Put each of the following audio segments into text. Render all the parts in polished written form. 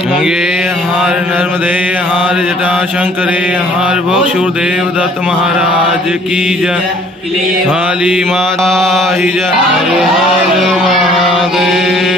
गंगे हार नर्मदे हार जटा शंकरे हार भोक्षुर देव दत्त महाराज की जय। काली माता ही जय। हर हर महादेव।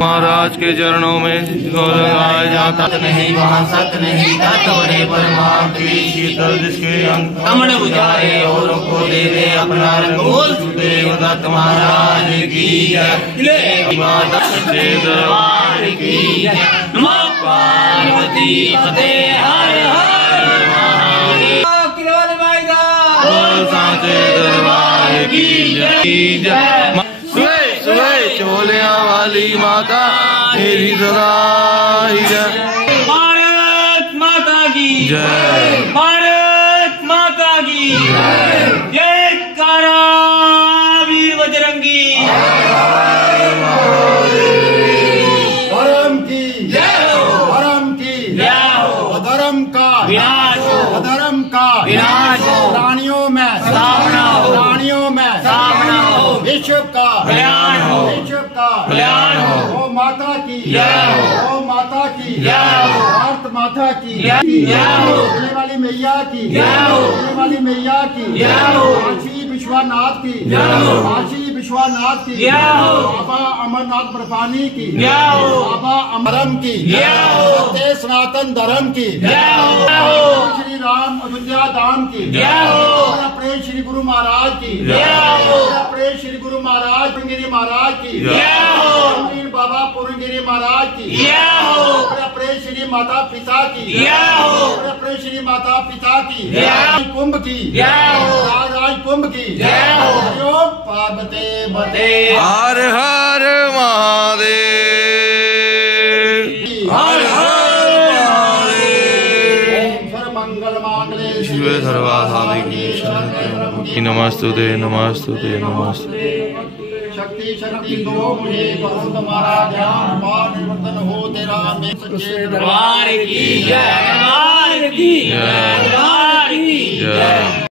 महाराज के चरणों में लगाया जाता नहीं, वहाँ सत नहीं, तत्वरे परमार्थ की शीतल जिसके अंग कमल बुझाए औरों को दे दे अपना रंगोल। देव दत्त महाराज की जय। माता के दरबार की जय। नमो पार्वती पते हर हर महादेव। सांचे दरबार की जय। सुबह चोलिया वाली माता तेरी सदा ही जय। भारत माता की जय। भारत माता की जय। कारा वीर बजरंगी। धर्म की जय हो। धर्म की जय हो। अधर्म का विनाश हो। अधर्म का विनाश हो। प्राणियों में स्थापना हो। प्राणियों में स्थापना हो। विश्व का कल्याण हो। विश्व का कल्याण हो। गौ माता की जय हो। गौ माता की जय हो। भारत माता की जय हो। बोलने वाली मैया की जय हो। बोलने वाली मैया की जय हो। काशी विश्वनाथ की जय हो। काशी विश्वनाथ की जय हो। बाबा अमरनाथ बर्फानी की जय हो। बाबा अमरम की जय हो। सत्य सनातन धर्म की जय हो। श्री राम अयोध्या धाम की जय हो। अपने श्री गुरु महाराज की जय हो। अपने श्री गुरु महाराज पूर्णगिरी महाराज की जय हो। बाबा पूर्णगिरी महाराज की जय हो। अपने श्री माता पिता की जय हो। अपने श्री माता पिता की जय। कुंभ की जय हो। राज कुंभ की जय हो। पार्वते बते हर हर महादेव। हर हर महादेव। सर्वमंगल मांगल्ये शिवे सर्वासाधिके शरण्ये नमस्तुते नमस्तुते नमस्तुते। शक्ति शक्ति दो मुझे करो तुम्हारा ध्यान पार निवर्तन हो तेरा मैं सच्चे दरबार की जय। दरबार की जय। दरबार की जय।